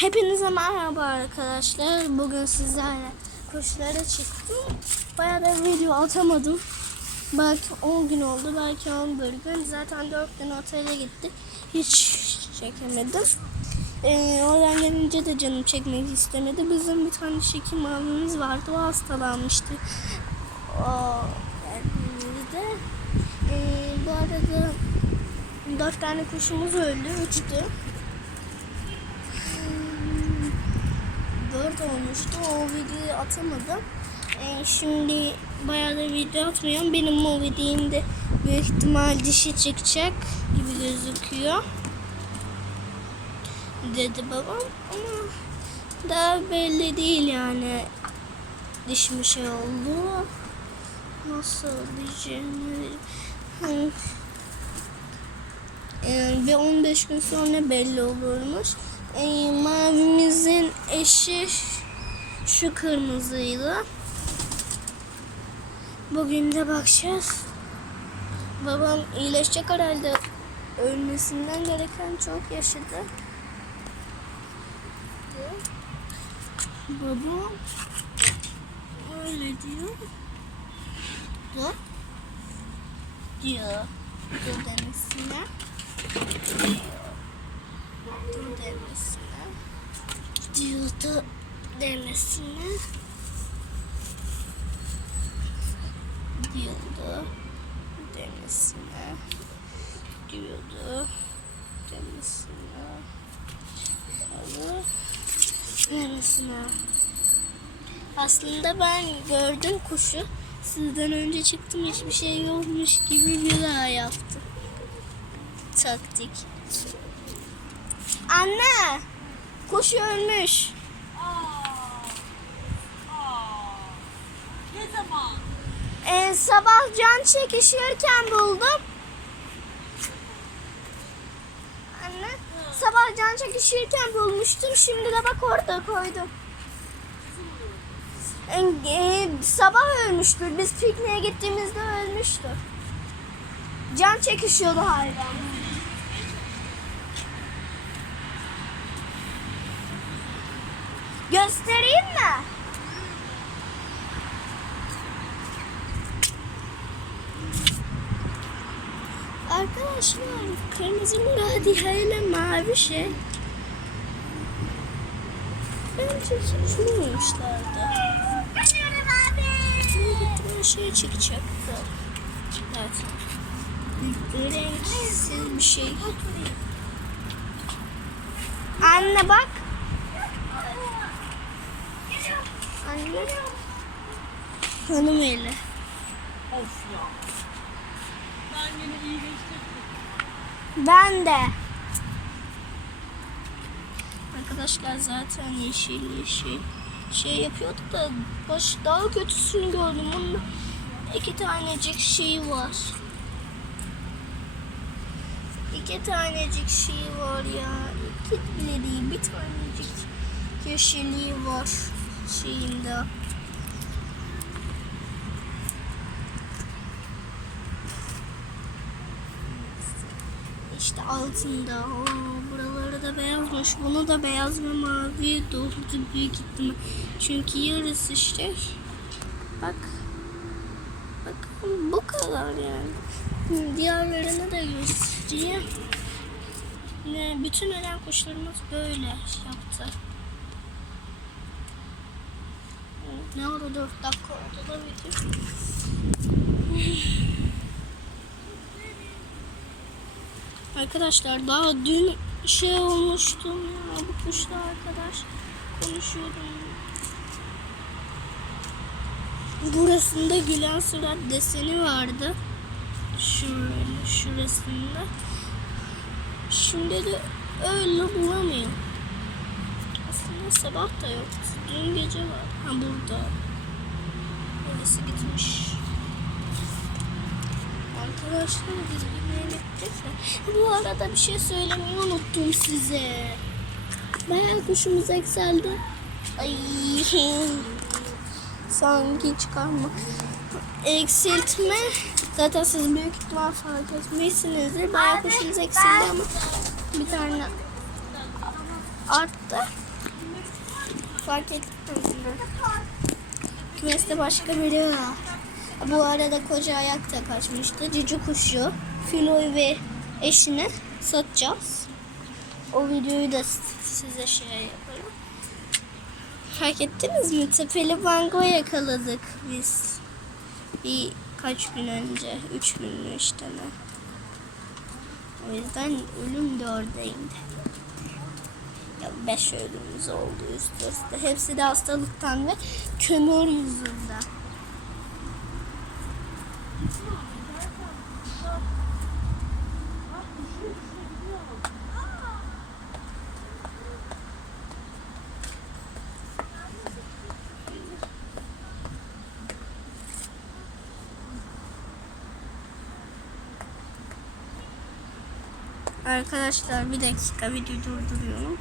Hepinize merhaba arkadaşlar. Bugün sizlerle kuşlara çıktım. Bayağı da video atamadım. Belki 10 gün oldu, belki 11 gün. Zaten 4 gün otele gittik. Hiç çekemedim. Ee, oradan gelince de canım çekmek istemedi. Bizim bir tane şekim abimiz vardı. O hastalanmıştı. O geldiğimizde. Ee, bu arada 4 tane kuşumuz öldü. 3'tü. olmuştu. O videoyu atamadım. Ee, şimdi bayağı da video atmıyorum. Benim o videomda büyük ihtimal dişi çıkacak gibi gözüküyor. Dedi babam ama daha belli değil yani diş mi şey oldu. Nasıl diyeceğimi yani, ve 15 gün sonra belli olurmuş. Ee, mavimizin eşi şu kırmızıyla. Bugün de bakacağız. Babam iyileşecek herhalde. Ölmesinden gereken çok yaşadı. Babam öyle diyor. Bu diyor. Dur demesine. Dur demesine. Diyordu demesine. Diyordu demesine. Diyordu demesine. Diyordu demesine. Aslında ben gördüm kuşu. Sizden önce çıktım hiçbir şey yokmuş gibi bir daha yaptım. Taktik. Anne! Kuş ölmüş. Ne zaman? Ee, sabah can çekişirken buldum. Anne, sabah can çekişirken bulmuştum. Şimdi de bak orada koydum. Ee, sabah ölmüştür. Biz pikniğe gittiğimizde ölmüştür. Can çekişiyordu hayvan. Göstereyim mi? Arkadaşlar kırmızı muradiye ile mavi şey. Bence suçlamamışlardı. Bir şey çıkacaktı. Evet. Renksiz bir şey. Anne bak. Anne. Hanım eli. Of ya. Yine iyileştirdim. Ben de. Arkadaşlar zaten yeşil yeşil şey yapıyorduk da baş daha kötüsünü gördüm. Onun iki tanecik şey var. İki tanecik şey var ya. İki bile değil bir tanecik yeşilliği var şeyinde. İşte altında. Oo, buraları da beyazmış. Bunu da beyaz ve mavi doldu büyük ihtimal. Çünkü yarısı şey. Bak. Bakın bu kadar yani. Diğerlerini de göstereyim. Ne, bütün ölen kuşlarımız böyle yaptı. Ne oldu 4 dakika oldu da video. Arkadaşlar daha dün şey olmuştum ya bu kuşla arkadaş konuşuyordum. Burasında gülen surat deseni vardı. Şöyle şurasında. Şimdi de öyle bulamıyorum. Aslında sabah da yoktu. Dün gece var. Ha burada. Orası gitmiş. Arkadaşlar biz de. Bu arada bir şey söylemeyi unuttum size. Bayağı kuşumuz yükseldi. Ay. Sanki çıkarma. Eksiltme. Zaten siz büyük ihtimal fark etmişsinizdir. Bayağı kuşumuz eksildi ama bir tane arttı. fark ettiniz mi? Kümeste başka biri var. Bu arada koca ayakta kaçmıştı. Cici kuşu, Filo'yu ve eşini satacağız. O videoyu da size şey yaparım. Fark ettiniz mi? Tepeli bango yakaladık biz. Bir kaç gün önce. Üç gün mü işte ne? O yüzden ölüm de oradaydı. Ya beş ölümümüz oldu üst üste. Hepsi de hastalıktan ve kömür yüzünden. Arkadaşlar bir dakika video durduruyorum.